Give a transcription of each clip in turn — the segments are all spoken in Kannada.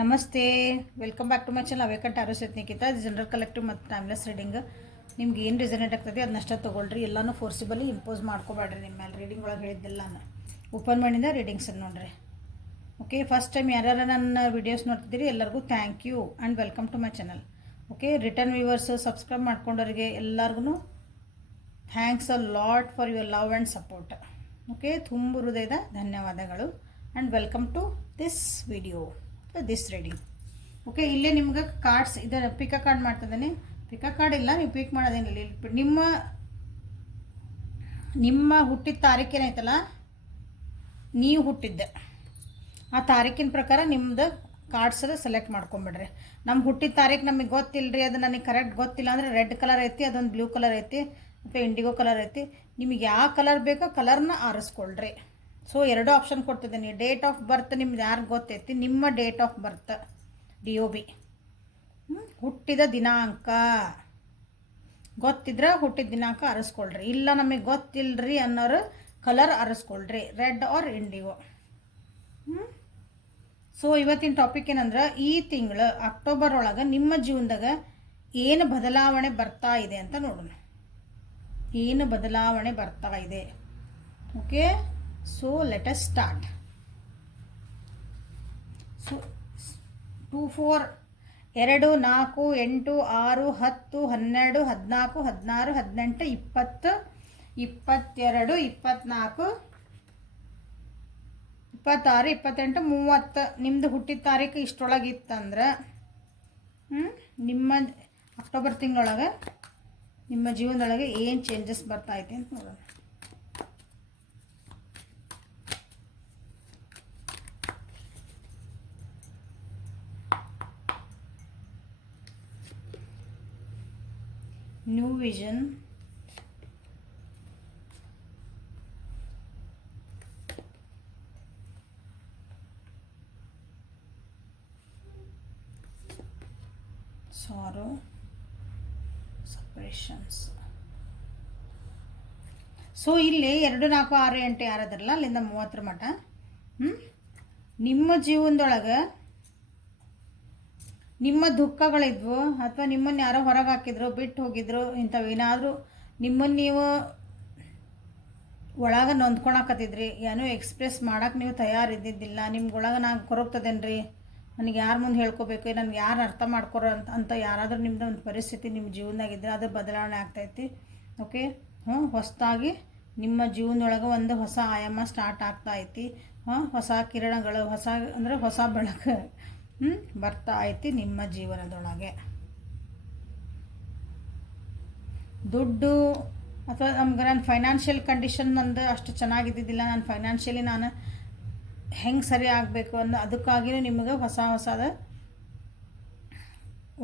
ನಮಸ್ತೆ, welcome back to my channel ಅವೇಕಂಟ್ ಆರೋಸತ್ ನಿಖಿತಾ. ಜನರಲ್ ಕಲೆಕ್ಟಿವ್ ಮತ್ತು ಟೈಮ್ಲೆಸ್ ರೀಡಿಂಗ್. ನಿಮ್ಗೆ ಏನು ರಿಸನೇಟ್ ಆಗ್ತದೆ ಅದನ್ನಷ್ಟೇ ತೊಗೊಳ್ರಿ. ಎಲ್ಲನೂ ಫೋರ್ಸಿಬಲಿ ಇಂಪೋಸ್ ಮಾಡ್ಕೋಬೇಡ್ರಿ. ನಿಮ್ಮ ಮೇಲೆ ರೀಡಿಂಗ್ ಒಳಗೆ ಹೇಳಿದ್ದೆಲ್ಲನ ಓಪನ್ ಮಾಡಿಂದ ರೀಡಿಂಗ್ಸ್ ನೋಡ್ರಿ. ಓಕೆ, ಫಸ್ಟ್ ಟೈಮ್ ಯಾರ್ಯಾರು ನನ್ನ ವೀಡಿಯೋಸ್ ನೋಡ್ತಿದ್ದೀರಿ ಎಲ್ಲರಿಗೂ thank you and welcome to my channel. Okay, return viewers subscribe ಮಾಡ್ಕೊಂಡವ್ರಿಗೆ ಎಲ್ಲರಿಗೂ thanks a lot for your love and support. Okay, ತುಂಬ ಹೃದಯದ ಧನ್ಯವಾದಗಳು and welcome to this video, this reading. Okay, ಇಲ್ಲೇ ನಿಮ್ಗೆ ಕಾರ್ಡ್ಸ್ ಇದನ್ನು ಪಿಕ ಕಾರ್ಡ್ ಮಾಡ್ತಿದ್ದೀನಿ. ಪಿಕ ಕಾರ್ಡ್ ಇಲ್ಲ, ನೀವು ಪಿಕ್ ಮಾಡೋದೇನಿಲ್ಲ. ನಿಮ್ಮ ಹುಟ್ಟಿದ ತಾರೀಕೇನೈತಲ್ಲ, ನೀವು ಹುಟ್ಟಿದ್ದೆ ಆ ತಾರೀಕಿನ ಪ್ರಕಾರ ನಿಮ್ದು ಕಾರ್ಡ್ಸದ ಸೆಲೆಕ್ಟ್ ಮಾಡ್ಕೊಂಬಿಡ್ರಿ. ನಮ್ಮ ಹುಟ್ಟಿದ ತಾರೀಕು ನಮಗೆ ಗೊತ್ತಿಲ್ಲ ರೀ, ಅದು ನನಗೆ ಕರೆಕ್ಟ್ ಗೊತ್ತಿಲ್ಲ ಅಂದರೆ ರೆಡ್ ಕಲರ್ ಐತಿ, ಅದೊಂದು ಬ್ಲೂ ಕಲರ್ ಐತಿ ಅಥವಾ ಇಂಡಿಗೋ ಕಲರ್ ಐತಿ. ನಿಮಗೆ ಯಾವ ಕಲರ್ ಬೇಕೋ ಕಲರ್ನ ಆರಿಸ್ಕೊಳ್ರಿ. ಸೊ ಎರಡು ಆಪ್ಷನ್ ಕೊಡ್ತಿದ್ದೀನಿ. ಡೇಟ್ ಆಫ್ ಬರ್ತ್ ನಿಮ್ದು ಯಾರು ಗೊತ್ತೈತಿ, ನಿಮ್ಮ ಡೇಟ್ ಆಫ್ ಬರ್ತ್ DOB, ಹುಟ್ಟಿದ ದಿನಾಂಕ ಗೊತ್ತಿದ್ರೆ ಹುಟ್ಟಿದ ದಿನಾಂಕ ಆರಿಸ್ಕೊಳ್ರಿ. ಇಲ್ಲ ನಮಗೆ ಗೊತ್ತಿಲ್ಲರಿ ಅನ್ನೋರು ಕಲರ್ ಆರಿಸ್ಕೊಳ್ರಿ, ರೆಡ್ ಆರ್ ಇಂಡಿಗೋ. ಸೊ ಇವತ್ತಿನ ಟಾಪಿಕ್ ಏನಂದ್ರೆ, ಈ ತಿಂಗಳು ಅಕ್ಟೋಬರ್ ಒಳಗೆ ನಿಮ್ಮ ಜೀವನದಾಗ ಏನು ಬದಲಾವಣೆ ಬರ್ತಾ ಇದೆ ಅಂತ ನೋಡೋಣ. ಏನು ಬದಲಾವಣೆ ಬರ್ತಾ ಇದೆ. Okay, so let us start. So 2, 4, 2, 4, 8, 6, 10, 12, 14, 16, 18, 20, 22, 24, 26, 28, 30. ನಿಮ್ಮದು ಹುಟ್ಟಿದ ತಾರೀಕು ಇಷ್ಟೊಳಗಿತ್ತಂದ್ರೆ ನಿಮ್ಮ ಅಕ್ಟೋಬರ್ ತಿಂಗಳೊಳಗೆ ನಿಮ್ಮ ಜೀವನದೊಳಗೆ ಏನು ಚೇಂಜಸ್ ಬರ್ತಾಯಿದೆ ಅಂತ ನೋಡೋಣ. New vision, sorrow, suppressions. So ಇಲ್ಲಿ 2, 4, 6, 8 ಯಾರದ್ರಲ್ಲ ಅಲ್ಲಿಂದ 30 ಮಟ ನಿಮ್ಮ ಜೀವನದೊಳಗೆ ನಿಮ್ಮ ದುಃಖಗಳಿದ್ವು ಅಥವಾ ನಿಮ್ಮನ್ನು ಯಾರೋ ಹೊರಗೆ ಹಾಕಿದ್ರು, ಬಿಟ್ಟು ಹೋಗಿದ್ರು, ಇಂಥವೇನಾದರೂ ನಿಮ್ಮನ್ನು ನೀವು ಒಳಗೆ ನೊಂದ್ಕೊಳಕತ್ತಿದ್ರಿ, ಏನೋ ಎಕ್ಸ್ಪ್ರೆಸ್ ಮಾಡೋಕೆ ನೀವು ತಯಾರಿದ್ದಿದ್ದಿಲ್ಲ. ನಿಮ್ಗೊಳಗೆ ನಾನು ಕೊರಗ್ತದೇನ್ರಿ, ನನಗೆ ಯಾರ ಮುಂದೆ ಹೇಳ್ಕೊಬೇಕು, ನನಗೆ ಯಾರು ಅರ್ಥ ಮಾಡ್ಕೊರೋ ಅಂತ ಯಾರಾದರೂ ನಿಮ್ಮದು ಒಂದು ಪರಿಸ್ಥಿತಿ ನಿಮ್ಮ ಜೀವನದಾಗಿದ್ದರೆ ಅದು ಬದಲಾವಣೆ ಆಗ್ತೈತಿ. ಓಕೆ, ಹೊಸದಾಗಿ ನಿಮ್ಮ ಜೀವನದೊಳಗೆ ಒಂದು ಹೊಸ ಆಯಾಮ ಸ್ಟಾರ್ಟ್ ಆಗ್ತಾ ಐತಿ. ಹೊಸ ಕಿರಣಗಳು, ಹೊಸ ಬೆಳಕು ಬರ್ತಾ ಐತಿ ನಿಮ್ಮ ಜೀವನದೊಳಗೆ. ದುಡ್ಡು ಅಥವಾ ನಮ್ಗೆ ನನ್ನ ಫೈನಾನ್ಷಿಯಲ್ ಕಂಡೀಷನ್ ನಂದು ಅಷ್ಟು ಚೆನ್ನಾಗಿದ್ದಿದ್ದಿಲ್ಲ, ನಾನು ಫೈನಾನ್ಷಿಯಲಿ ನಾನು ಹೆಂಗೆ ಸರಿ ಆಗಬೇಕು ಅನ್ನೋ ಅದಕ್ಕಾಗಿಯೂ ನಿಮಗೆ ಹೊಸದ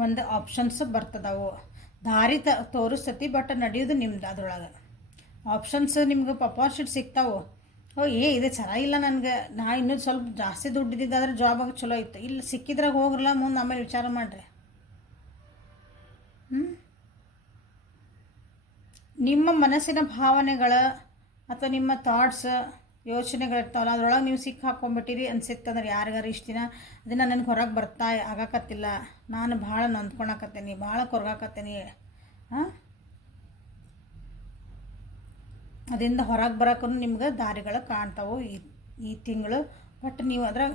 ಒಂದು ಆಪ್ಷನ್ಸ್ ಬರ್ತದವು. ದಾರಿ ತೋರಿಸ್ತತಿ, ಬಟ್ ನಡೆಯೋದು ನಿಮ್ದು. ಅದರೊಳಗೆ ಆಪ್ಷನ್ಸ್ ನಿಮ್ಗೆ ಅಪಾರ್ಚುನಿಟಿ ಸಿಗ್ತಾವೆ. ಇದು ಚೆನ್ನಾಗಿಲ್ಲ, ನನಗೆ ಇನ್ನೂ ಸ್ವಲ್ಪ ಜಾಸ್ತಿ ದುಡ್ಡು ಇದ್ದಿದ್ದಾದ್ರೆ ಜಾಬ್ ಆಗಿ ಚಲೋ ಇತ್ತು, ಇಲ್ಲಿ ಸಿಕ್ಕಿದ್ರಾಗ ಹೋಗ್ರಲ್ಲ, ಮುಂದೆ ಆಮೇಲೆ ವಿಚಾರ ಮಾಡಿರಿ. ನಿಮ್ಮ ಮನಸ್ಸಿನ ಭಾವನೆಗಳ ಅಥವಾ ನಿಮ್ಮ ಥಾಟ್ಸ್, ಯೋಚನೆಗಳಿರ್ತಾವಲ್ಲ, ಅದರೊಳಗೆ ನೀವು ಸಿಕ್ಕಿ ಹಾಕ್ಕೊಂಬಿಟ್ಟಿರಿ ಅನ್ಸಿತ್ತಂದ್ರೆ ಯಾರಿಗಾರು ಇಷ್ಟು ದಿನ ಅದನ್ನು ನನಗೆ ಹೊರಗೆ ಬರ್ತಾ ಆಗಾಕತ್ತಿಲ್ಲ, ನಾನು ಭಾಳ ನೊಂದ್ಕೊಳಕತ್ತೀನಿ, ಭಾಳ ಕೊರಗಾಕತ್ತೀನಿ, ಅದರಿಂದ ಹೊರಗೆ ಬರೋಕ್ಕೂ ನಿಮ್ಗೆ ದಾರಿಗಳು ಕಾಣ್ತಾವೆ ಈ ತಿಂಗಳು. ಬಟ್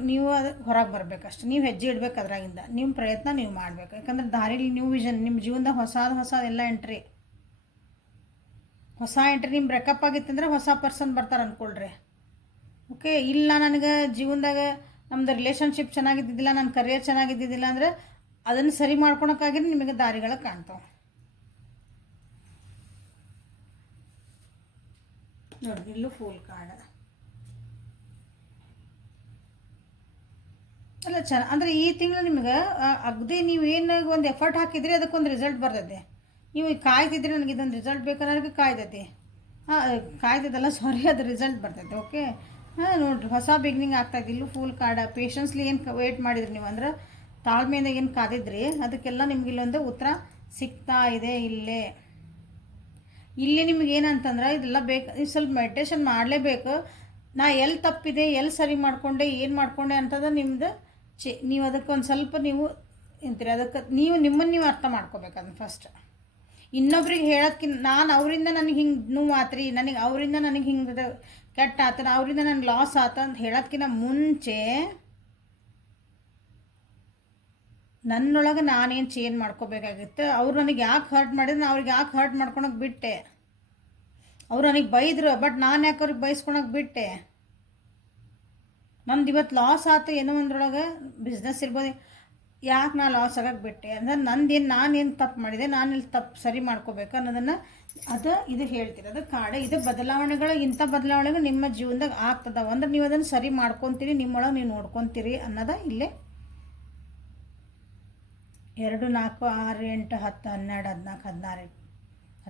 ನೀವು ಅದು ಹೊರಗೆ ಬರಬೇಕಷ್ಟು, ನೀವು ಹೆಜ್ಜೆ ಇಡಬೇಕು, ಅದ್ರಾಗಿಂದ ನಿಮ್ಮ ಪ್ರಯತ್ನ ನೀವು ಮಾಡಬೇಕು. ಯಾಕಂದ್ರೆ ದಾರಿಲಿ ನ್ಯೂ ವಿಷನ್, ನಿಮ್ಮ ಜೀವನದಾಗ ಹೊಸದೆಲ್ಲ ಹೊಸ ಎಂಟ್ರಿ. ನಿಮ್ಮ ಬ್ರೇಕಪ್ ಆಗಿತ್ತಂದ್ರೆ ಹೊಸ ಪರ್ಸನ್ ಬರ್ತಾರೆ ಅಂದ್ಕೊಳ್ರಿ. ಓಕೆ, ಇಲ್ಲ ನನಗೆ ಜೀವನದಾಗ ನಮ್ಮದು ರಿಲೇಷನ್ಶಿಪ್ ಚೆನ್ನಾಗಿದ್ದಿದ್ದಿಲ್ಲ, ನನ್ನ ಕರಿಯರ್ ಚೆನ್ನಾಗಿದ್ದಿದ್ದಿಲ್ಲ ಅಂದರೆ ಅದನ್ನು ಸರಿ ಮಾಡ್ಕೊಳಕ್ಕಾಗಿ ನಿಮಗೆ ದಾರಿಗಳು ಕಾಣ್ತಾವೆ. ನೋಡಿ, ಇಲ್ಲೂ ಫುಲ್ ಕಾರ್ಡ್ ಅಲ್ಲ ಅಂದರೆ ಈ ತಿಂಗಳು ನಿಮ್ಗೆ ಅಗದಿ ನೀವು ಏನು ಒಂದು ಎಫರ್ಟ್ ಹಾಕಿದ್ರಿ ಅದಕ್ಕೊಂದು ರಿಸಲ್ಟ್ ಬರ್ತೈತೆ. ನೀವು ಕಾಯ್ತಿದ್ರಿ, ನನಗೆ ಇದೊಂದು ರಿಸಲ್ಟ್ ಬೇಕು ಅನ್ನೋದಕ್ಕೆ ಕಾಯ್ತೈತಿ. ಕಾಯ್ತದಲ್ಲ, ಸಾರಿ, ಅದು ರಿಸಲ್ಟ್ ಬರ್ತೈತೆ. ಓಕೆ, ನೋಡಿರಿ, ಹೊಸ ಬಿಗಿನಿಂಗ್ ಆಗ್ತಾಯಿತ್ತು. ಇಲ್ಲೂ ಫುಲ್ ಕಾರ್ಡ್. ಪೇಷನ್ಸ್ಲಿ ಏನು ವೇಟ್ ಮಾಡಿದ್ರಿ ನೀವು, ಅಂದ್ರೆ ತಾಳ್ಮೆಯಿಂದ ಏನು ಕಾದಿದ್ರಿ ಅದಕ್ಕೆಲ್ಲ ನಿಮ್ಗೆ ಇಲ್ಲೊಂದು ಉತ್ತರ ಸಿಗ್ತಾ ಇದೆ. ಇಲ್ಲಿ ನಿಮ್ಗೆ ಏನಂತಂದ್ರೆ ಇದೆಲ್ಲ ಬೇಕು, ಸ್ವಲ್ಪ ಮೆಡಿಟೇಷನ್ ಮಾಡಲೇಬೇಕು. ನಾ ಎಲ್ಲಿ ತಪ್ಪಿದೆ, ಎಲ್ಲಿ ಸರಿ ಮಾಡಿಕೊಂಡೆ, ಏನು ಮಾಡಿಕೊಂಡೆ ಅಂತಂದ್ರೆ ನಿಮ್ದು ನೀವು ಅದಕ್ಕೆ ಒಂದು ಸ್ವಲ್ಪ ನೀವು ಎಂತೀರಿ ಅದಕ್ಕೆ ನಿಮ್ಮನ್ನು ನೀವು ಅರ್ಥ ಮಾಡ್ಕೋಬೇಕಂತ ಫಸ್ಟ್. ಇನ್ನೊಬ್ರಿಗೆ ಹೇಳೋದ್ಕಿಂತ ನಾನು ಅವರಿಂದ ನನಗೆ ಹಿಂಗೆ ನೋವು ಆತ್ರಿ, ನನಗೆ ಅವರಿಂದ ನನಗೆ ಹಿಂಗೆ ಕೆಟ್ಟ ಆತ, ಅವರಿಂದ ನನಗೆ ಲಾಸ್ ಆತ ಅಂತ ಹೇಳೋದ್ಕಿಂತ ಮುಂಚೆ ನನ್ನೊಳಗೆ ನಾನೇನು ಚೇಂಜ್ ಮಾಡ್ಕೋಬೇಕಾಗಿತ್ತು. ಅವ್ರು ನನಗೆ ಯಾಕೆ ಹರ್ಟ್ ಮಾಡಿದ್ರು, ನಾನು ಅವ್ರಿಗೆ ಯಾಕೆ ಹರ್ಟ್ ಮಾಡ್ಕೊಳಕ್ಕೆ ಬಿಟ್ಟೆ. ಅವ್ರು ನನಗೆ ಬೈದರು, ಬಟ್ ನಾನು ಯಾಕೆ ಅವ್ರಿಗೆ ಬೈಸ್ಕೊಳಕ್ಕೆ ಬಿಟ್ಟೆ. ನಂದು ಇವತ್ತು ಲಾಸ್ ಆಯ್ತು ಏನೋ ಒಂದ್ರೊಳಗೆ, ಬಿಸ್ನೆಸ್ ಇರ್ಬೋದು, ಯಾಕೆ ನಾನು ಲಾಸ್ ಆಗಕ್ಕೆ ಬಿಟ್ಟೆ ಅಂದರೆ ನಾನೇನು ತಪ್ಪು ಮಾಡಿದೆ, ನಾನು ಇಲ್ಲಿ ತಪ್ಪು ಸರಿ ಮಾಡ್ಕೋಬೇಕು ಅನ್ನೋದನ್ನು ಇದು ಹೇಳ್ತೀರಿ. ಅದು ಇದು ಬದಲಾವಣೆಗಳು, ಇಂಥ ಬದಲಾವಣೆಗಳು ನಿಮ್ಮ ಜೀವನದಾಗ ಆಗ್ತದವ ಅಂದ್ರೆ ನೀವು ಅದನ್ನು ಸರಿ ಮಾಡ್ಕೊತೀರಿ, ನಿಮ್ಮೊಳಗೆ ನೀವು ನೋಡ್ಕೊತೀರಿ ಅನ್ನೋದ ಇಲ್ಲೇ. 2, 4, 6, 8, 10, 12,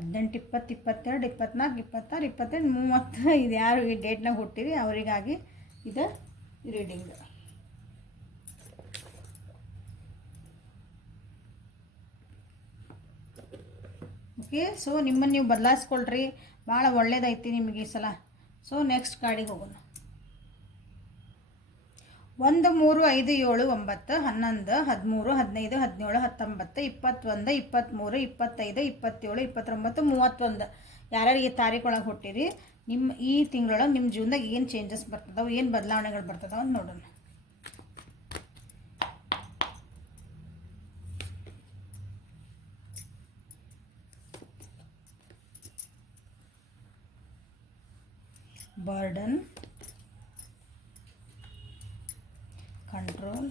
14, 15, 18, 20, 22, 24, 26, 27, 30 ಇದು ಯಾರು ಈ ಡೇಟ್ನಾಗ ಹುಟ್ಟಿರಿ ಅವರಿಗಾಗಿ ಇದು ರೀಡಿಂಗ್. ಓಕೆ, ಸೊ ನಿಮ್ಮನ್ನು ನೀವು ಬದಲಾಯಿಸ್ಕೊಳ್ರಿ, ಭಾಳ ಒಳ್ಳೇದೈತಿ ನಿಮಗೆ ಈ ಸಲ. ಸೊ ನೆಕ್ಸ್ಟ್ ಕಾರ್ಡಿಗೆ ಹೋಗೋಣ. 1, 3, 5, 7, 9, 11, 13, 15, 17, 19, 21, 23, 25, 27, 29, 31 ಯಾರ್ಯಾರು ಈ ತಾರೀಕೊಳಗೆ ಹುಟ್ಟಿರಿ, ನಿಮ್ಮ ಈ ತಿಂಗಳೊಳಗೆ ನಿಮ್ಮ ಜೀವನದಾಗ ಏನು ಚೇಂಜಸ್ ಬರ್ತದವು, ಏನು ಬದಲಾವಣೆಗಳು ಬರ್ತದವ ಅಂತ ನೋಡೋಣ. Burden, control,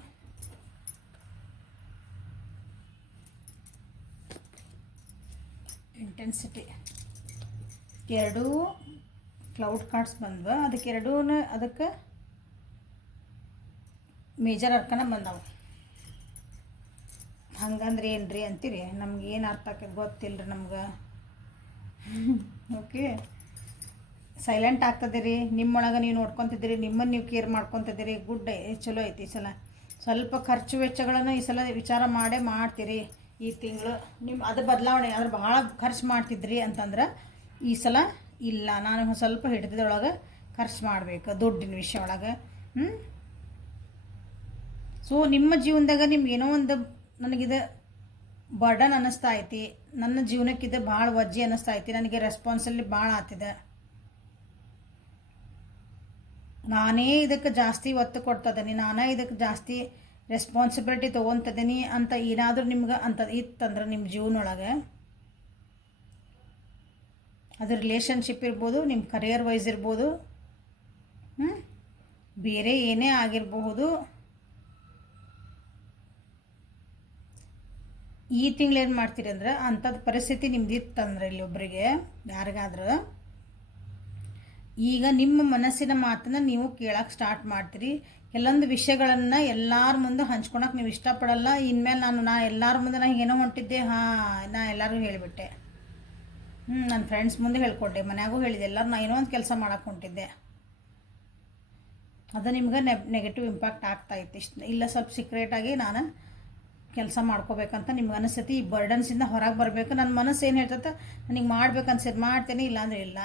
intensity. ಎರಡೂ ಕ್ಲೌಡ್ ಕಾರ್ಡ್ಸ್ ಬಂದ್ವ, ಅದಕ್ಕೆ ಮೇಜರ್ ಅರ್ಕನ ಬಂದವು. ಹಂಗಂದ್ರೆ ಏನ್ರಿ ಅಂತೀರಿ, ನಮ್ಗೆ ಏನು ಅರ್ಥ ಆಕೈತೆ ಗೊತ್ತಿಲ್ಲರಿ ನಮ್ಗೆ. ಓಕೆ, ಸೈಲೆಂಟ್ ಆಗ್ತದಿರಿ, ನಿಮ್ಮೊಳಗೆ ನೀವು ನೋಡ್ಕೊತಿದ್ದೀರಿ, ನಿಮ್ಮನ್ನು ನೀವು ಕೇರ್ ಮಾಡ್ಕೊತಿದ್ದೀರಿ. ಗುಡ್, ಚಲೋ ಐತಿ ಈ ಸಲ. ಸ್ವಲ್ಪ ಖರ್ಚು ವೆಚ್ಚಗಳನ್ನು ಈ ಸಲ ವಿಚಾರ ಮಾಡ್ತೀರಿ ಈ ತಿಂಗಳು. ಅದು ಬದಲಾವಣೆ, ಅದ್ರ ಭಾಳ ಖರ್ಚು ಮಾಡ್ತಿದ್ರಿ ಅಂತಂದ್ರೆ ಈ ಸಲ ಇಲ್ಲ, ನಾನು ಸ್ವಲ್ಪ ಹಿಡಿದೊಳಗೆ ಖರ್ಚು ಮಾಡಬೇಕು ದುಡ್ಡಿನ ವಿಷಯ ಒಳಗೆ. ಸೊ ನಿಮ್ಮ ಜೀವನದಾಗ ನಿಮ್ಗೆ ಏನೋ ಒಂದು ನನಗಿದು ಬರ್ಡನ್ ಅನ್ನಿಸ್ತಾ ಐತಿ, ನನ್ನ ಜೀವನಕ್ಕಿದೆ ಭಾಳ ವಜ್ಜೆ ಅನ್ನಿಸ್ತಾ ಐತಿ, ನನಗೆ ರೆಸ್ಪಾನ್ಸಿಬಿಲಿಟಿ ಭಾಳ ಆಗ್ತಿದೆ, ನಾನೇ ಇದಕ್ಕೆ ಜಾಸ್ತಿ ಒತ್ತು ಕೊಡ್ತದೀನಿ, ನಾನೇ ಇದಕ್ಕೆ ಜಾಸ್ತಿ ರೆಸ್ಪಾನ್ಸಿಬಿಲಿಟಿ ತೊಗೊತಿದ್ದೀನಿ ಅಂತ ಏನಾದರೂ ನಿಮ್ಗೆ ಅಂಥದ್ದು ಇತ್ತಂದ್ರೆ ನಿಮ್ಮ ಜೀವನೊಳಗೆ, ಅದು ರಿಲೇಷನ್ಶಿಪ್ ಇರ್ಬೋದು, ನಿಮ್ಮ ಕರಿಯರ್ ವೈಸ್ ಇರ್ಬೋದು, ಬೇರೆ ಏನೇ ಆಗಿರಬಹುದು, ಈ ತಿಂಗಳು ಏನು ಮಾಡ್ತೀರಿ ಅಂದ್ರೆ ಅಂಥದ್ದು ಪರಿಸ್ಥಿತಿ ನಿಮ್ದು ಇತ್ತಂದ್ರೆ ಇಲ್ಲೊಬ್ಬರಿಗೆ ಯಾರಿಗಾದ್ರೂ, ಈಗ ನಿಮ್ಮ ಮನಸ್ಸಿನ ಮಾತನ್ನು ನೀವು ಕೇಳೋಕ್ಕೆ ಸ್ಟಾರ್ಟ್ ಮಾಡ್ತೀರಿ. ಕೆಲವೊಂದು ವಿಷಯಗಳನ್ನು ಎಲ್ಲರ ಮುಂದೆ ಹಂಚ್ಕೊಳಕ್ಕೆ ನೀವು ಇಷ್ಟಪಡಲ್ಲ. ಇನ್ಮೇಲೆ ನಾ ಎಲ್ಲರ ಮುಂದೆ ನಾನು ಏನೋ ಹೊಂಟಿದ್ದೆ, ನಾ ಎಲ್ಲರಿಗೂ ಹೇಳಿಬಿಟ್ಟೆ, ನನ್ನ ಫ್ರೆಂಡ್ಸ್ ಮುಂದೆ ಹೇಳ್ಕೊಟ್ಟೆ, ಮನ್ಯಾಗೂ ಹೇಳಿದೆ, ಎಲ್ಲರೂ ನಾ ಏನೋ ಒಂದು ಕೆಲಸ ಮಾಡೋಕ್ಕೆ ಹೊಂಟಿದ್ದೆ, ಅದು ನಿಮ್ಗೆ ನೆಗೆಟಿವ್ ಇಂಪ್ಯಾಕ್ಟ್ ಆಗ್ತಾಯಿತ್ತು. ಇಲ್ಲ ಸ್ವಲ್ಪ ಸೀಕ್ರೆಟಾಗಿ ನಾನು ಕೆಲಸ ಮಾಡ್ಕೋಬೇಕಂತ ನಿಮ್ಗೆ ಅನಿಸ್ತೈತಿ. ಈ ಬರ್ಡನ್ಸಿಂದ ಹೊರಗೆ ಬರಬೇಕು. ನನ್ನ ಮನಸ್ಸು ಏನು ಹೇಳ್ತೈತೆ, ನನಗೆ ಮಾಡ್ಬೇಕನ್ಸಿದ್ದು ಮಾಡ್ತೇನೆ, ಇಲ್ಲಾಂದ್ರೆ ಇಲ್ಲ.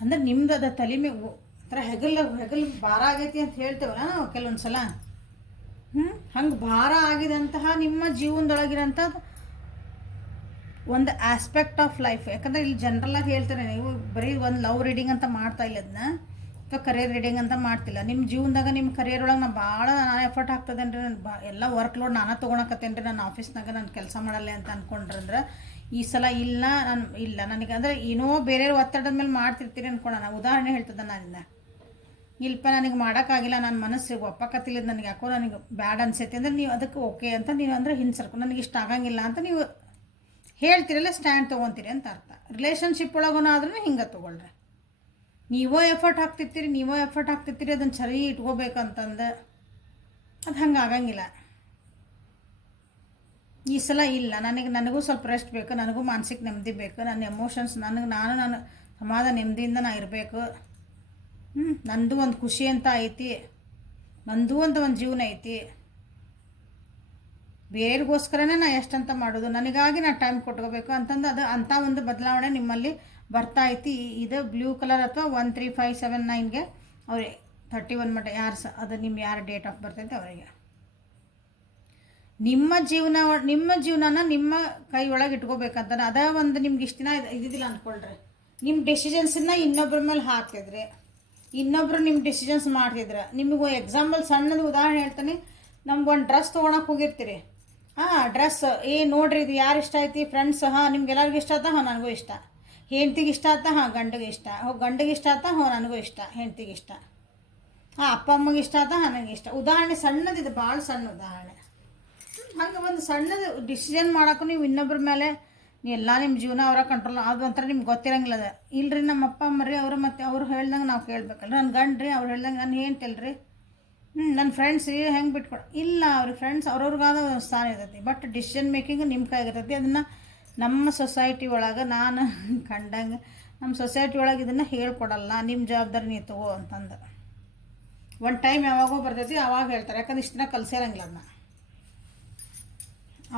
ಅಂದ್ರೆ ನಿಮ್ದು ಅದು ತಲೆ ಮೇಲೆ ಒಂಥರ ಹೆಗಲು ಭಾರ ಆಗೈತಿ ಅಂತ ಹೇಳ್ತೇವಲ್ಲ ನಾವು ಕೆಲವೊಂದು ಸಲ. ಹಂಗೆ ಭಾರ ಆಗಿದಂತಹ ನಿಮ್ಮ ಜೀವನದೊಳಗಿರೋಂಥ ಒಂದು ಆಸ್ಪೆಕ್ಟ್ ಆಫ್ ಲೈಫ್. ಯಾಕಂದರೆ ಇಲ್ಲಿ ಜನರಲ್ಲಾಗಿ ಹೇಳ್ತಾರೆ, ನೀವು ಬರೀ ಒಂದು ಲವ್ ರೀಡಿಂಗ್ ಅಂತ ಮಾಡ್ತಾ ಇಲ್ಲ, ಅದನ್ನ ಅಥವಾ ಕರಿಯರ್ ರೀಡಿಂಗ್ ಅಂತ ಮಾಡ್ತಿಲ್ಲ. ನಿಮ್ಮ ಜೀವನದಾಗ ನಿಮ್ಮ ಕರಿಯರ್ ಒಳಗೆ ನಾನು ಎಫರ್ಟ್ ಹಾಕ್ತದೇನು ರೀ, ಎಲ್ಲ ವರ್ಕ್ ಲೋಡ್ ನಾನು ತೊಗೊಳಕತ್ತೇನೆ ರೀ, ನನ್ನ ಆಫೀಸ್ನಾಗ ನಾನು ಕೆಲಸ ಮಾಡಲ್ಲ ಅಂತ ಅಂದ್ಕೊಂಡ್ರಂದ್ರೆ ಈ ಸಲ ಇಲ್ಲ, ನನಗೆ ಅಂದರೆ ಏನೋ ಬೇರೆಯವ್ರ ಒತ್ತಡದ ಮೇಲೆ ಮಾಡ್ತಿರ್ತೀರಿ ಅಂದ್ಕೊಳ್ಳೋಣ. ಉದಾಹರಣೆ ಹೇಳ್ತದೆ ನಾನಿಂದ, ಇಲ್ಪ ನನಗೆ ಮಾಡೋಕ್ಕಾಗಿಲ್ಲ, ನನ್ನ ಮನಸ್ಸು ಒಪ್ಪಕತ್ತಿಲ್ಲ, ನನಗೆ ಯಾಕೋ ನನಗೆ ಬ್ಯಾಡ್ ಅನ್ಸೈತೆ ಅಂದರೆ ನೀವು ಅದಕ್ಕೆ ಓಕೆ ಅಂತ ನೀವು ಅಂದರೆ ಹಿಂಸರ್ಕು ನನಗೆ ಇಷ್ಟ ಆಗಂಗಿಲ್ಲ ಅಂತ ನೀವು ಹೇಳ್ತೀರಲ್ಲ, ಸ್ಟ್ಯಾಂಡ್ ತೊಗೊತೀರಿ ಅಂತ ಅರ್ಥ. ರಿಲೇಷನ್ಶಿಪ್ ಒಳಗೂ ಆದ್ರೂ ಹಿಂಗೆ ತೊಗೊಳ್ರಿ. ನೀವೋ ಎಫರ್ಟ್ ಹಾಕ್ತಿರ್ತೀರಿ ಅದನ್ನು ಸರಿ ಇಟ್ಕೋಬೇಕಂತಂದು, ಅದು ಹಂಗೆ ಆಗಂಗಿಲ್ಲ. ಈ ಸಲ ಇಲ್ಲ, ನನಗೂ ಸ್ವಲ್ಪ ರೆಸ್ಟ್ ಬೇಕು, ನನಗೂ ಮಾನಸಿಕ ನೆಮ್ಮದಿ ಬೇಕು, ನನ್ನ ಎಮೋಷನ್ಸ್ ನಾನು ಸಮಾಧಾನ ನೆಮ್ಮದಿಯಿಂದ ನಾ ಇರಬೇಕು. ನಂದು ಒಂದು ಖುಷಿ ಅಂತ ಐತಿ, ನಂದು ಅಂತ ಒಂದು ಜೀವನ ಐತಿ, ಬೇರೆಗೋಸ್ಕರನೇ ನಾ ಎಷ್ಟಂತ ಮಾಡೋದು, ನನಗಾಗಿ ನಾ ಟೈಮ್ ಕೊಟ್ಕೋಬೇಕು ಅಂತಂದು ಅದು ಅಂಥ ಒಂದು ಬದಲಾವಣೆ ನಿಮ್ಮಲ್ಲಿ ಬರ್ತಾ ಐತಿ. ಇದು ಬ್ಲೂ ಕಲರ್ ಅಥವಾ 13579ಗೆ ಅವ್ರು 31 ಮಟ್ಟ ಯಾರು ಅದು ನಿಮ್ಮ ಯಾರು ಡೇಟ್ ಆಫ್ ಬರ್ತೈತೆ ಅವರಿಗೆ ನಿಮ್ಮ ಜೀವನನ ನಿಮ್ಮ ಕೈ ಒಳಗೆ ಇಟ್ಕೋಬೇಕಂತಾನೆ ಅದ ಒಂದು ನಿಮ್ಗೆ ಇಷ್ಟು ದಿನ ಇದ್ದಿದ್ದಿಲ್ಲ ಅಂದ್ಕೊಳ್ರಿ. ನಿಮ್ಮ ಡೆಸಿಷನ್ಸನ್ನ ಇನ್ನೊಬ್ಬರ ಮೇಲೆ ಹಾಕ್ತಿದ್ರೆ, ಇನ್ನೊಬ್ರು ನಿಮ್ಮ ಡಿಸಿಷನ್ಸ್ ಮಾಡ್ತಿದ್ರೆ. ನಿಮಗೆ ಎಕ್ಸಾಂಪಲ್ ಸಣ್ಣದು ಉದಾಹರಣೆ ಹೇಳ್ತಾನೆ. ನಮ್ಗೊಂದು ಡ್ರೆಸ್ ತೊಗೊಳಕ್ಕೆ ಹೋಗಿರ್ತೀರಿ. ಡ್ರೆಸ್ ನೋಡ್ರಿ ಇದು ಯಾರು ಇಷ್ಟ ಐತಿ ಫ್ರೆಂಡ್ಸ್, ನಿಮ್ಗೆಲ್ಲರಿಗೂ ಇಷ್ಟ ಆತ, ನನಗೂ ಇಷ್ಟ. ಹೆಂಡ್ತಿಗೆ ಇಷ್ಟ ಆತ, ಗಂಡಿಗೆ ಇಷ್ಟ. ಗಂಡಿಗೆ ಇಷ್ಟ ಆತ, ನನಗೂ ಇಷ್ಟ, ಹೆಂಡ್ತಿಗೆ ಇಷ್ಟ. ಅಪ್ಪ ಅಮ್ಮಗೆ ಇಷ್ಟ ಆತ, ನನಗೆ ಇಷ್ಟ. ಉದಾಹರಣೆ ಸಣ್ಣದಿದೆ, ಭಾಳ ಸಣ್ಣ ಉದಾಹರಣೆ. ಹಂಗೆ ಒಂದು ಸಣ್ಣದು ಡಿಸಿಷನ್ ಮಾಡೋಕ್ಕೂ ನೀವು ಇನ್ನೊಬ್ಬರ ಮೇಲೆ ಎಲ್ಲ ನಿಮ್ಮ ಜೀವನ ಅವರ ಕಂಟ್ರೋಲ್ ಅದು ಒಂಥರ ನಿಮ್ಗೆ ಗೊತ್ತಿರಂಗಿಲ್ಲ. ಅದು ಇಲ್ಲರಿ ನಮ್ಮ ಅಪ್ಪ ಅಮ್ಮರಿ ಅವರು ಮತ್ತು ಅವ್ರು ಹೇಳ್ದಂಗೆ ನಾವು ಕೇಳಬೇಕಲ್ಲ. ನನ್ನ ಗಂಡ್ರಿ ಅವ್ರು ಹೇಳ್ದಂಗೆ ನಾನು ಹೇಳ್ತಿಲ್ರಿ, ನನ್ನ ಫ್ರೆಂಡ್ಸ್ ಹೆಂಗೆ ಬಿಟ್ಕೊಡ ಇಲ್ಲ. ಅವ್ರಿಗೆ ಫ್ರೆಂಡ್ಸ್ ಅವ್ರವ್ರಿಗಾದ ಸ್ಥಾನ ಇರ್ತೈತಿ. ಬಟ್ ಡಿಸಿಷನ್ ಮೇಕಿಂಗ್ ನಿಮ್ಮ ಕೈಗಿರ್ತೈತಿ. ಅದನ್ನು ನಮ್ಮ ಸೊಸೈಟಿ ಒಳಗೆ ನಾನು ಕಂಡಂಗೆ ನಮ್ಮ ಸೊಸೈಟಿ ಒಳಗೆ ಇದನ್ನು ಹೇಳ್ಕೊಡಲ್ಲ. ನಿಮ್ಮ ಜವಾಬ್ದಾರಿ ನೀವು ತಗೋ ಅಂತಂದು ಒಂದು ಟೈಮ್ ಯಾವಾಗೋ ಬರ್ತೈತಿ, ಅವಾಗ ಹೇಳ್ತಾರೆ. ಯಾಕಂದ್ರೆ ಇಷ್ಟು ದಿನ ಕಲಿಸಿರಂಗಿಲ್ಲ ಅದನ್ನ.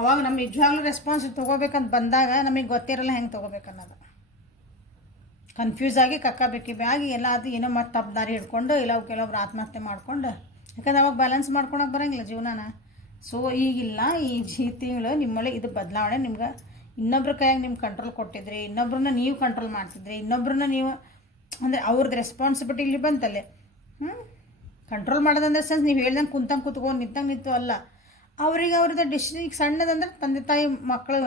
ಅವಾಗ ನಮ್ಮ ನಿಜವಾಗ್ಲೂ ರೆಸ್ಪಾನ್ಸ್ ತೊಗೋಬೇಕಂತ ಬಂದಾಗ ನಮಗೆ ಗೊತ್ತಿರಲ್ಲ ಹೆಂಗೆ ತೊಗೋಬೇಕನ್ನೋದು. ಕನ್ಫ್ಯೂಸ್ ಆಗಿ ಕಕ್ಕಬೇಕಿ ಆಗಿ ಎಲ್ಲ ಅದು ಏನೋ ಮತ್ತೆ ತಪ್ಪು ದಾರಿ ಹಿಡ್ಕೊಂಡು ಕೆಲವೊಬ್ರು ಆತ್ಮಹತ್ಯೆ ಮಾಡ್ಕೊಂಡು, ಯಾಕಂದ್ರೆ ಅವಾಗ ಬ್ಯಾಲೆನ್ಸ್ ಮಾಡ್ಕೊಳಕ್ಕೆ ಬರೋಂಗಿಲ್ಲ ಜೀವನನ. ಸೊ ಈಗಿಲ್ಲ, ಈ ತಿಂಗಳು ನಿಮ್ಮಲ್ಲಿ ಇದು ಬದಲಾವಣೆ. ನಿಮ್ಗೆ ಇನ್ನೊಬ್ರ ಕೈಯಾಗಿ ನಿಮ್ಗೆ ಕಂಟ್ರೋಲ್ ಕೊಟ್ಟಿದ್ರಿ, ಇನ್ನೊಬ್ರನ್ನ ನೀವು ಕಂಟ್ರೋಲ್ ಮಾಡ್ತಿದ್ರಿ, ಇನ್ನೊಬ್ರನ್ನ ನೀವು ಅಂದರೆ ಅವ್ರದ್ದು ರೆಸ್ಪಾನ್ಸಿಬಿಲಿಟಿ ಇಲ್ಲಿ ಬಂತಲ್ಲೇ. ಕಂಟ್ರೋಲ್ ಮಾಡೋದಂದ್ರೆ ಸೆನ್ಸ್ ನೀವು ಹೇಳ್ದಂಗೆ ಕುತ್ಕೊಂಡು ನಿಂತು ಅಲ್ಲ. ಅವ್ರಿಗೆ ಅವ್ರದ್ದು ಡಿಸಿಷನ್ ಈಗ ಸಣ್ಣದಂದ್ರೆ ತಂದೆ ತಾಯಿ ಮಕ್ಕಳು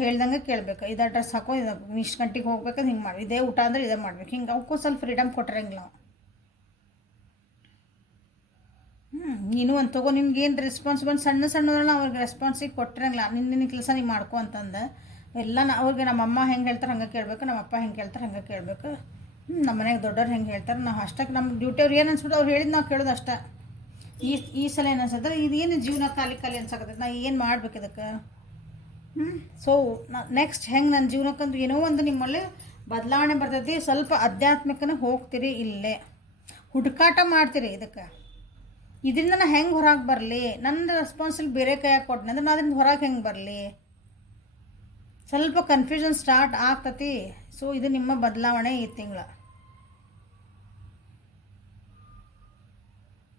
ಹೇಳ್ದಂಗೆ ಕೇಳಬೇಕು. ಇದೇ ಡ್ರೆಸ್ ಹಾಕೋ, ಇಷ್ಟು ಗಂಟೆಗೆ ಹೋಗ್ಬೇಕಂದ್ರೆ ಹಿಂಗೆ ಮಾಡಿ, ಇದೇ ಊಟ ಅಂದ್ರೆ ಇದೇ ಮಾಡ್ಬೇಕು. ಹಿಂಗೆ ಅವಕ್ಕೂ ಸ್ವಲ್ಪ ಫ್ರೀಡಮ್ ಕೊಟ್ಟಿರಂಗಿಲ್ಲ ನಾವು. ನೀನು ಒಂದು ತಗೋ, ನಿಮ್ಗೇನು ರೆಸ್ಪಾನ್ಸಿಬಲ್ ಸಣ್ಣದ್ರಲ್ಲ ಅವ್ರಿಗೆ ರೆಸ್ಪಾನ್ಸಿಗೆ ಕೊಟ್ಟಿರಂಗಿಲ್ಲ. ನಿನ್ನ ಕೆಲಸ ನೀವು ಮಾಡ್ಕೊ ಅಂತಂದು ಎಲ್ಲ ಅವ್ರಿಗೆ ನಮ್ಮಮ್ಮ ಹೆಂಗೆ ಹೇಳ್ತಾರೆ ಹಂಗೆ ಕೇಳಬೇಕು, ನಮ್ಮ ಅಪ್ಪ ಹೆಂಗೆ ಹೇಳ್ತಾರೆ ಹಂಗೆ ಕೇಳಬೇಕು. ನಮ್ಮ ಮನೆಗೆ ದೊಡ್ಡವ್ರು ಹೆಂಗೆ ಹೇಳ್ತಾರೆ ನಾವು ಅಷ್ಟಕ್ಕೆ ನಮ್ಮ ಡ್ಯೂಟಿ ಅವ್ರು ಏನು ಅನ್ಸ್ಬಿಟ್ಟು ಅವ್ರು ಹೇಳಿದ್ದು ನಾವು ಕೇಳೋದು ಅಷ್ಟೇ. ಈ ಸಲ ಏನು ಅನ್ಸುತ್ತೆ, ಇದೇನು ಜೀವನ ಖಾಲಿ ಅನ್ಸಕತ್ತೈತೆ, ನಾ ಏನು ಮಾಡ್ಬೇಕು ಇದಕ್ಕೆ. ಸೊ ನೆಕ್ಸ್ಟ್ ಹೆಂಗೆ ನನ್ನ ಜೀವನಕ್ಕಂದು ಏನೋ ಒಂದು ನಿಮ್ಮಲ್ಲಿ ಬದಲಾವಣೆ ಬರ್ತೈತಿ. ಸ್ವಲ್ಪ ಆಧ್ಯಾತ್ಮಿಕನ ಹೋಗ್ತೀರಿ, ಇಲ್ಲೇ ಹುಡುಕಾಟ ಮಾಡ್ತೀರಿ ಇದಕ್ಕೆ. ಇದರಿಂದ ನಾನು ಹೆಂಗೆ ಹೊರಗೆ ಬರಲಿ, ನನ್ನ ರೆಸ್ಪಾನ್ಸಿಬಿಲಿಟಿ ಬೇರೆ ಕೈಯಾಗಿ ಕೊಟ್ಟನೆ ಅಂದ್ರೆ ನಾನು ಅದರಿಂದ ಹೊರಗೆ ಹೆಂಗೆ ಬರಲಿ, ಸ್ವಲ್ಪ ಕನ್ಫ್ಯೂಷನ್ ಸ್ಟಾರ್ಟ್ ಆಗ್ತತಿ. ಸೊ ಇದು ನಿಮ್ಮ ಬದಲಾವಣೆ ಈ ತಿಂಗಳ.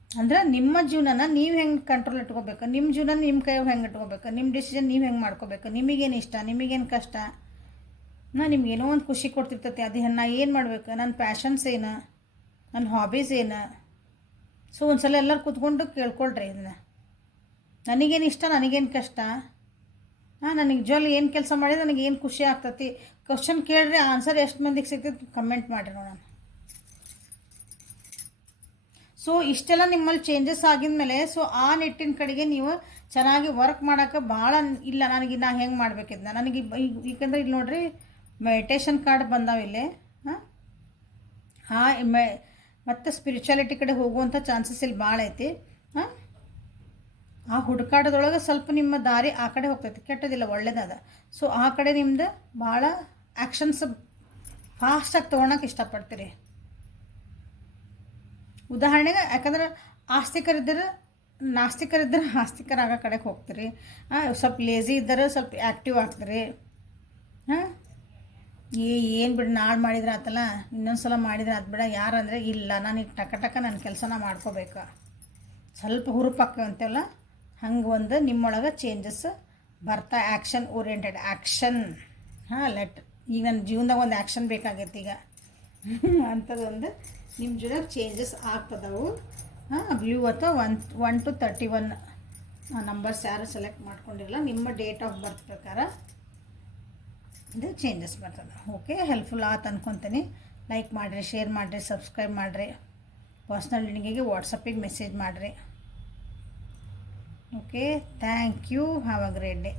ಅಂದ್ರೆ ನಿಮ್ಮ ಜೀವನನ ನೀವು ಹೆಂಗೆ ಕಂಟ್ರೋಲ್ ಇಟ್ಕೋಬೇಕು, ನಿಮ್ಮ ಜೀವನ ನಿಮ್ಮ ಕೈ ಹೆಂಗೆ ಇಟ್ಕೋಬೇಕು, ನಿಮ್ಮ ಡಿಸಿಷನ್ ನೀವು ಹೆಂಗೆ ಮಾಡ್ಕೋಬೇಕು, ನಿಮಗೇನು ಇಷ್ಟ, ನಿಮಗೇನು ಕಷ್ಟ, ನಿಮ್ಗೇನೋ ಒಂದು ಖುಷಿ ಕೊಡ್ತಿರ್ತೈತಿ. ಅದು ನಾ ಏನು ಮಾಡಬೇಕು, ನನ್ನ ಪ್ಯಾಷನ್ಸ್ ಏನು, ನನ್ನ ಹಾಬೀಸ್ ಏನು. ಸೊ ಒಂದ್ಸಲ ಎಲ್ಲರೂ ಕೂತ್ಕೊಂಡು ಕೇಳ್ಕೊಳ್ರಿ ಇದನ್ನ. ನನಗೇನು ಇಷ್ಟ, ನನಗೇನು ಕಷ್ಟ, ನನಗೆ ಜೋಲಿ ಏನು ಕೆಲಸ ಮಾಡಿದ್ರೆ ನನಗೇನು ಖುಷಿ ಆಗ್ತೈತಿ. ಕ್ವಶನ್ ಕೇಳ್ರಿ, ಆನ್ಸರ್ ಎಷ್ಟು ಮಂದಿಗೆ ಸಿಗ್ತೈತಿ ಕಮೆಂಟ್ ಮಾಡಿರಿ ನೋಡೋಣ. ಸೊ ಇಷ್ಟೆಲ್ಲ ನಿಮ್ಮಲ್ಲಿ ಚೇಂಜಸ್ ಆಗಿದ್ಮೇಲೆ ಸೊ ಆ ನಿಟ್ಟಿನ ಕಡೆಗೆ ನೀವು ಚೆನ್ನಾಗಿ ವರ್ಕ್ ಮಾಡೋಕ್ಕೆ ಭಾಳ ಇಲ್ಲ. ನನಗೆ ನಾ ಹೆಂಗೆ ಮಾಡ್ಬೇಕಿದ್ನ ನನಗೆ ಈಗಂದ್ರೆ ಇಲ್ಲಿ ನೋಡ್ರಿ ಮೆಡಿಟೇಷನ್ ಕಾರ್ಡ್ ಬಂದಾವ ಇಲ್ಲೇ. ಮತ್ತು ಸ್ಪಿರಿಚುಯಾಲಿಟಿ ಕಡೆ ಹೋಗುವಂಥ ಚಾನ್ಸಸ್ ಇಲ್ಲಿ ಭಾಳ ಐತಿ. ಆ ಹುಡುಕಾಟದೊಳಗೆ ಸ್ವಲ್ಪ ನಿಮ್ಮ ದಾರಿ ಆ ಕಡೆ ಹೋಗ್ತೈತಿ, ಕೆಟ್ಟದಿಲ್ಲ, ಒಳ್ಳೇದದ. ಸೊ ಆ ಕಡೆ ನಿಮ್ದು ಭಾಳ ಆ್ಯಕ್ಷನ್ಸ್ ಫಾಸ್ಟಾಗಿ ತೊಗೊಳಕ್ಕೆ ಇಷ್ಟಪಡ್ತೀರಿ. ಉದಾಹರಣೆಗೆ ಯಾಕಂದ್ರೆ ಆಸ್ತಿಕರಿದ್ದರೆ ಆಸ್ತಿಕರಾಗೋ ಕಡೆಗೆ ಹೋಗ್ತೀರಿ. ಸ್ವಲ್ಪ ಲೇಜಿ ಇದ್ದರೆ ಸ್ವಲ್ಪ ಆ್ಯಕ್ಟಿವ್ ಆಗ್ತೀರಿ. ಏನು ಬಿಡು ನಾಳೆ ಮಾಡಿದ್ರೆ ಆತಲ್ಲ, ಇನ್ನೊಂದು ಸಲ ಮಾಡಿದ್ರೆ ಅದು ಬಿಡ. ಯಾರಂದರೆ ಇಲ್ಲ ನನಗೆ ಟಕ ನನ್ನ ಕೆಲಸನ ಮಾಡ್ಕೋಬೇಕು, ಸ್ವಲ್ಪ ಹುರುಪಾಕ್ತೀವಿ ಅಂತೆಲ್ಲ. ಹಂಗೆ ಒಂದು ನಿಮ್ಮೊಳಗೆ ಚೇಂಜಸ್ ಬರ್ತಾ ಆ್ಯಕ್ಷನ್ ಓರಿಯೆಂಟೆಡ್ ಆ್ಯಕ್ಷನ್. ಈಗ ನನ್ನ ಜೀವನದಾಗ ಒಂದು ಆ್ಯಕ್ಷನ್ ಬೇಕಾಗೈತಿ ಈಗ ಅಂಥದ್ದೊಂದು ನಿಮ್ಮ ಜೀವನಕ್ಕೆ ಚೇಂಜಸ್ ಆಗ್ತದವು. ಬ್ಲೂ ಅಥವಾ 1 to 31 ನಂಬರ್ಸ್ ಯಾರು ಸೆಲೆಕ್ಟ್ ಮಾಡ್ಕೊಂಡಿರಲ್ಲ, ನಿಮ್ಮ ಡೇಟ್ ಆಫ್ ಬರ್ತ್ ಪ್ರಕಾರ ಇದು ಚೇಂಜಸ್ ಬರ್ತದೆ. ಓಕೆ, ಹೆಲ್ಪ್ಫುಲ್ ಆಯ್ತು ಅನ್ಕೊತೀನಿ. ಲೈಕ್ ಮಾಡಿರಿ, ಶೇರ್ ಮಾಡಿರಿ, ಸಬ್ಸ್ಕ್ರೈಬ್ ಮಾಡಿರಿ. ಪರ್ಸ್ನಲ್ ರೀಡಿಂಗಿಗೆ ವಾಟ್ಸಪ್ಪಿಗೆ ಮೆಸೇಜ್ ಮಾಡಿರಿ. Okay, thank you. Have a great day.